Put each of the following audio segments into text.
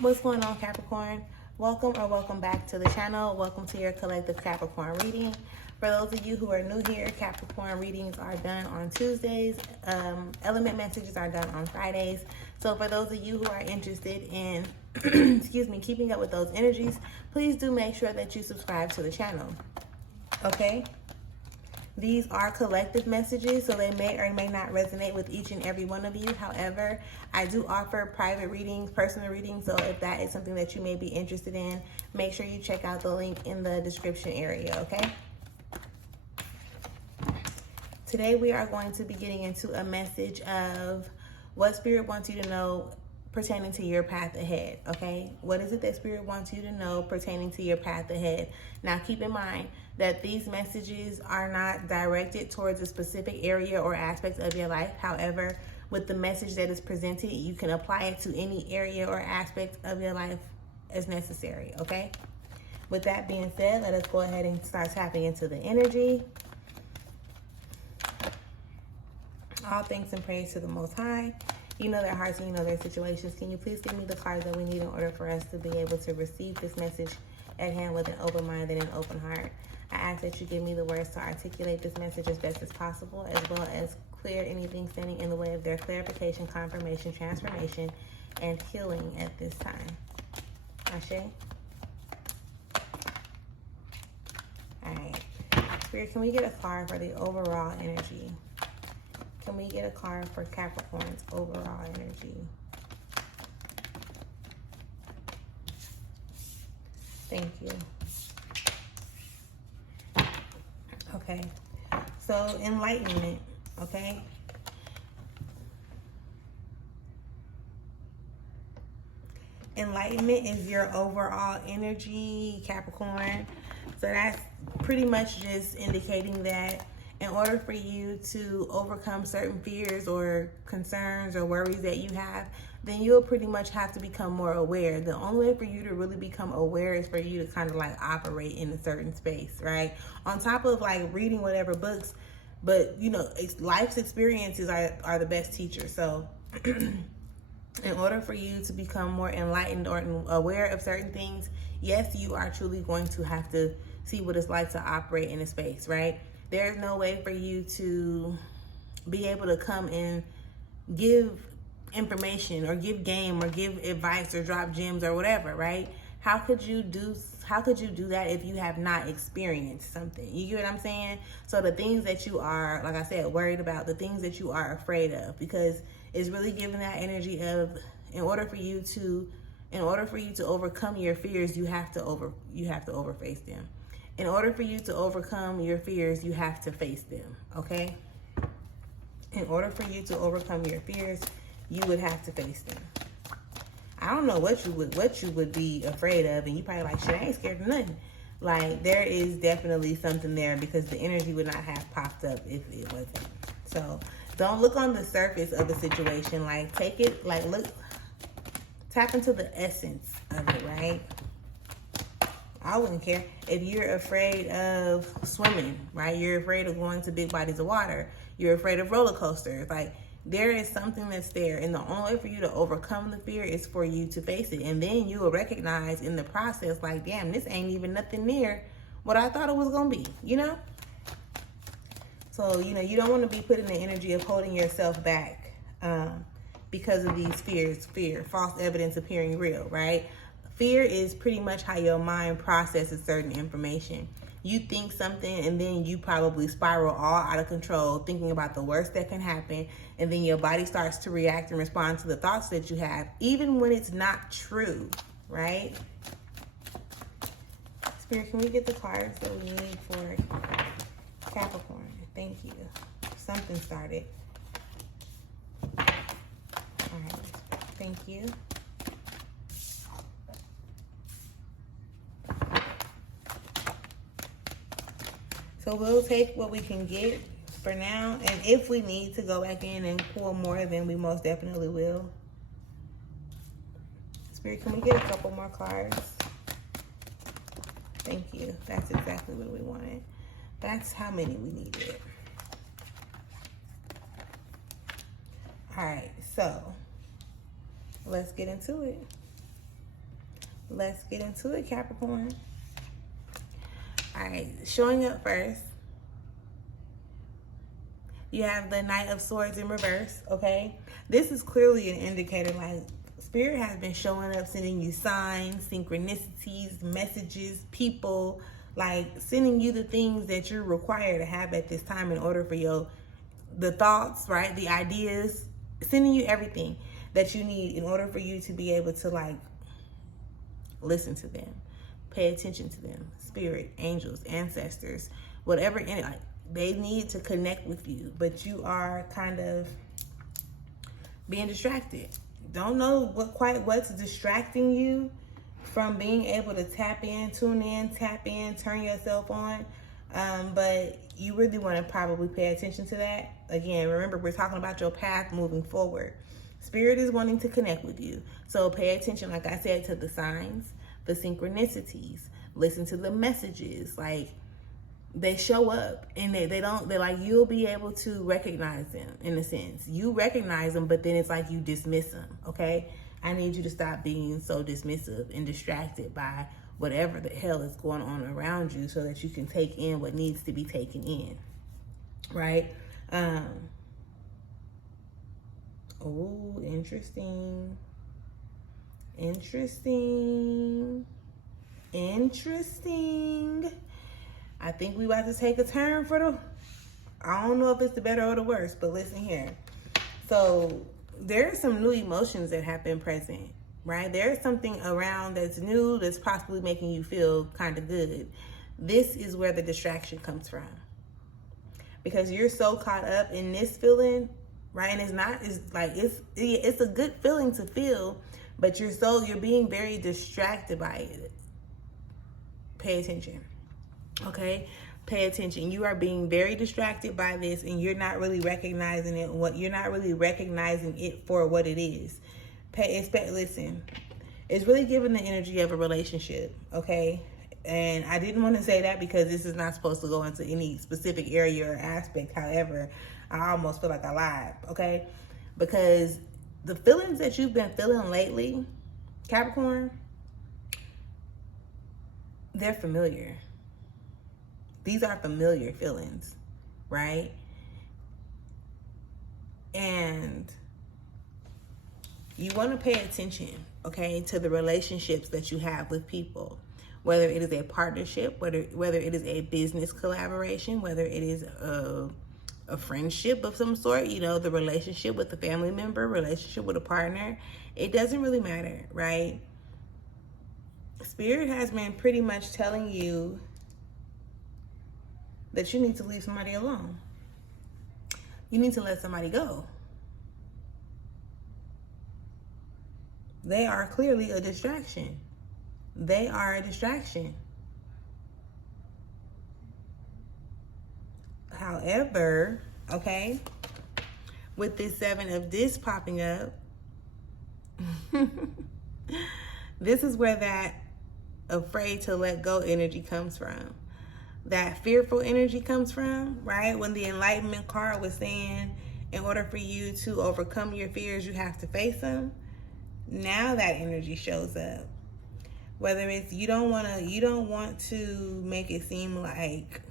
What's going on, Capricorn? Welcome or welcome back to the channel. Welcome to your collective Capricorn reading. For those of you who are new here, Capricorn readings are done on Tuesdays. Element messages are done on Fridays. So for those of you who are interested in, keeping up with those energies, please do make sure that you subscribe to the channel. Okay? These are collective messages, so they may or may not resonate with each and every one of you. However, I do offer private readings, personal readings, so if that is something that you may be interested in, make sure you check out the link in the description area, okay? Today we are going to be getting into a message of what Spirit wants you to know pertaining to your path ahead, okay? What is it that Spirit wants you to know pertaining to your path ahead? Now, keep in mind that these messages are not directed towards a specific area or aspect of your life. However, with the message that is presented, you can apply it to any area or aspect of your life as necessary, okay? With that being said, let us go ahead and start tapping into the energy. All thanks and praise to the Most High. You know their hearts and you know their situations. Can you please give me the cards that we need in order for us to be able to receive this message at hand with an open mind and an open heart? I ask that you give me the words to articulate this message as best as possible, as well as clear anything standing in the way of their clarification, confirmation, transformation, and healing at this time. Ashe? Alright. Spirit, can we get a card for the overall energy? Can we get a card for Capricorn's overall energy? Thank you. Okay. So, enlightenment, okay? Enlightenment is your overall energy, Capricorn. So that's pretty much just indicating that in order for you to overcome certain fears or concerns or worries that you have, then you'll pretty much have to become more aware. The only way for you to really become aware is for you to kind of like operate in a certain space, right? On top of like reading whatever books, but you know, life's experiences are the best teachers. So in order for you to become more enlightened or aware of certain things, yes, you are truly going to have to see what it's like to operate in a space, right? There's no way for you to be able to come and give information or give game or give advice or drop gems or whatever, right? How could you do that if you have not experienced something? You get what I'm saying? So the things that you are, like I said, worried about, the things that you are afraid of, because it's really giving that energy of in order for you to overcome your fears, you have to overface them. In order for you to overcome your fears, you have to face them, okay? In order for you to overcome your fears, you would have to face them. I don't know what you would be afraid of, and you probably like, shit, I ain't scared of nothing. Like, there is definitely something there because the energy would not have popped up if it wasn't. So don't look on the surface of the situation. Like, take it, like, look, tap into the essence of it, right? I wouldn't care if you're afraid of swimming, right? You're afraid of going to big bodies of water. You're afraid of roller coasters. Like, there is something that's there. And the only way for you to overcome the fear is for you to face it. And then you will recognize in the process, like, damn, this ain't even nothing near what I thought it was going to be, you know? So, you know, you don't want to be putting the energy of holding yourself back because of these fears, false evidence appearing real, right? Fear is pretty much how your mind processes certain information. You think something and then you probably spiral all out of control, thinking about the worst that can happen. And then your body starts to react and respond to the thoughts that you have, even when it's not true, right? Spirit, can we get the cards that we need for Capricorn? Thank you. Something started. All right. Thank you. So we'll take what we can get for now. And if we need to go back in and pull more, then we most definitely will. Spirit, can we get a couple more cards? Thank you. That's exactly what we wanted. That's how many we needed. All right, so let's get into it. let's get into it, Capricorn. All right, showing up first, you have the Knight of Swords in reverse, okay? This is clearly an indicator, like, Spirit has been showing up, sending you signs, synchronicities, messages, people, like sending you the things that you're required to have at this time in order for the thoughts, right? The ideas, sending you everything that you need in order for you to be able to, like, listen to them, pay attention to them. Spirit, angels, ancestors, whatever, like, they need to connect with you, but you are kind of being distracted. Don't know what's distracting you from being able to tap in, turn yourself on. But you really want to probably pay attention to that. Again, remember, we're talking about your path moving forward. Spirit is wanting to connect with you. So pay attention, like I said, to the signs, the synchronicities. Listen to the messages. Like, they show up and they're like, you'll be able to recognize them in a sense. You recognize them, but then it's like you dismiss them, okay? I need you to stop being so dismissive and distracted by whatever the hell is going on around you so that you can take in what needs to be taken in, right? Oh, interesting. I think we about to take a turn I don't know if it's the better or the worse, but listen here. So there are some new emotions that have been present, right? There's something around that's new that's possibly making you feel kind of good. This is where the distraction comes from. Because you're so caught up in this feeling, right? And it's a good feeling to feel, but you're being very distracted by it. Pay attention. Okay, pay attention. You are being very distracted by this, and you're not really recognizing it. You're not really recognizing it for what it is. Listen, it's really giving the energy of a relationship. Okay, and I didn't want to say that because this is not supposed to go into any specific area or aspect. However, I almost feel like I lied. Okay, because the feelings that you've been feeling lately, Capricorn, they're familiar. These are familiar feelings, right? And you want to pay attention, okay, to the relationships that you have with people, whether it is a partnership, whether it is a business collaboration, whether it is a friendship of some sort, the relationship with a family member, relationship with a partner. It doesn't really matter, right? Spirit has been pretty much telling you that you need to leave somebody alone. You need to let somebody go. They are clearly a distraction. They are a distraction. However, okay, with this 7 of Discs popping up, this is where that afraid to let go energy comes from. That fearful energy comes from, right? When the Enlightenment card was saying, in order for you to overcome your fears, you have to face them. Now that energy shows up. Whether it's you don't want to make it seem like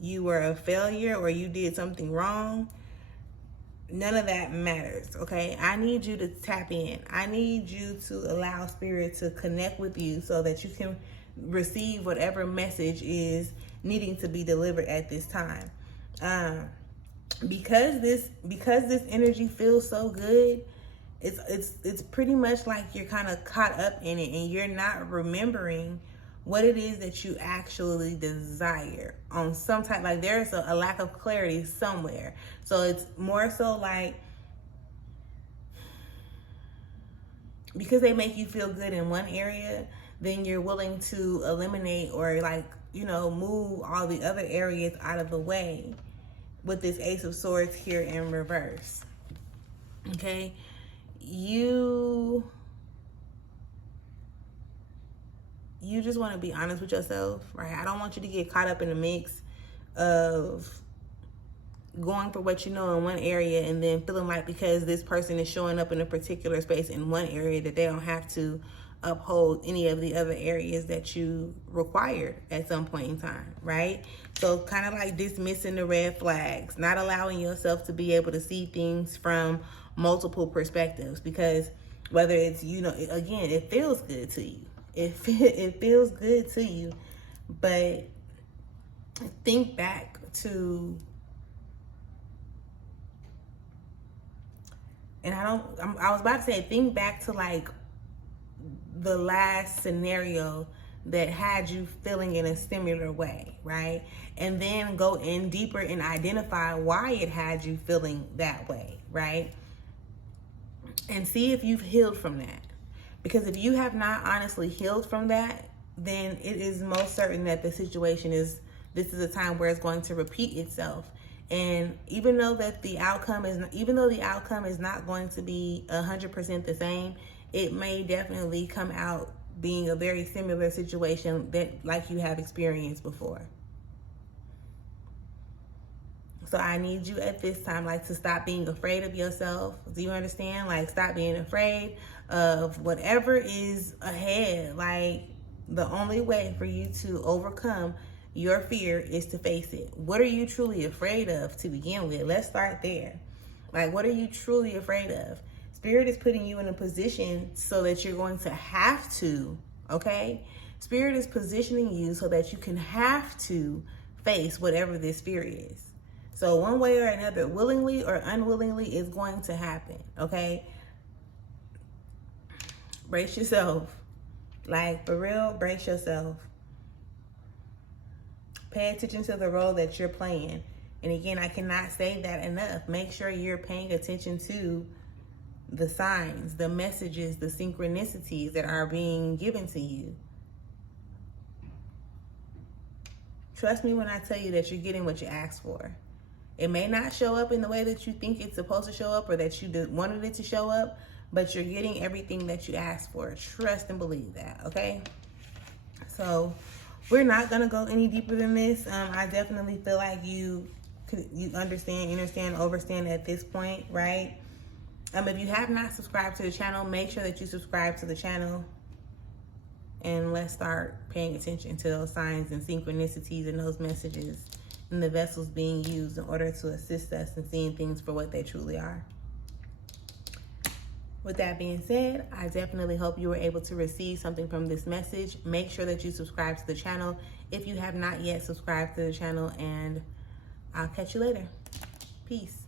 you were a failure or you did something wrong. None of that matters, okay? I need you to tap in. I need you to allow Spirit to connect with you so that you can receive whatever message is needing to be delivered at this time. Because this energy feels so good, it's pretty much like you're kind of caught up in it and you're not remembering what it is that you actually desire on some type, like there's a lack of clarity somewhere. So it's more so like, because they make you feel good in one area, then you're willing to eliminate or move all the other areas out of the way with this Ace of Swords here in reverse. Okay? You just want to be honest with yourself, right? I don't want you to get caught up in the mix of going for what you know in one area and then feeling like because this person is showing up in a particular space in one area that they don't have to uphold any of the other areas that you required at some point in time, right? So kind of like dismissing the red flags, not allowing yourself to be able to see things from multiple perspectives, because whether it's, you know, again, it feels good to you. It feels good to you, but think back to, and I was about to say, think back to like the last scenario that had you feeling in a similar way, right? And then go in deeper and identify why it had you feeling that way, right? And see if you've healed from that. Because if you have not honestly healed from that, then it is most certain that the situation is, this is a time where it's going to repeat itself. And even though the outcome is not going to be 100% the same, it may definitely come out being a very similar situation that like you have experienced before. So I need you at this time, like, to stop being afraid of yourself. Do you understand? Like, stop being afraid of whatever is ahead. Like, the only way for you to overcome your fear is to face it. What are you truly afraid of to begin with? Let's start there. Like, what are you truly afraid of? Spirit is putting you in a position so that you're going to have to, okay? Spirit is positioning you so that you can have to face whatever this fear is. So one way or another, willingly or unwillingly, is going to happen, okay? Brace yourself. Like, for real, brace yourself. Pay attention to the role that you're playing. And again, I cannot say that enough. Make sure you're paying attention to the signs, the messages, the synchronicities that are being given to you. Trust me when I tell you that you're getting what you asked for. It may not show up in the way that you think it's supposed to show up or that you wanted it to show up, but you're getting everything that you asked for. Trust and believe that, okay? So we're not gonna go any deeper than this. I definitely feel like you understand, overstand at this point, right? If you have not subscribed to the channel, make sure that you subscribe to the channel, and let's start paying attention to those signs and synchronicities and those messages and the vessels being used in order to assist us in seeing things for what they truly are. With that being said, I definitely hope you were able to receive something from this message. Make sure that you subscribe to the channel if you have not yet subscribed to the channel, and I'll catch you later. Peace.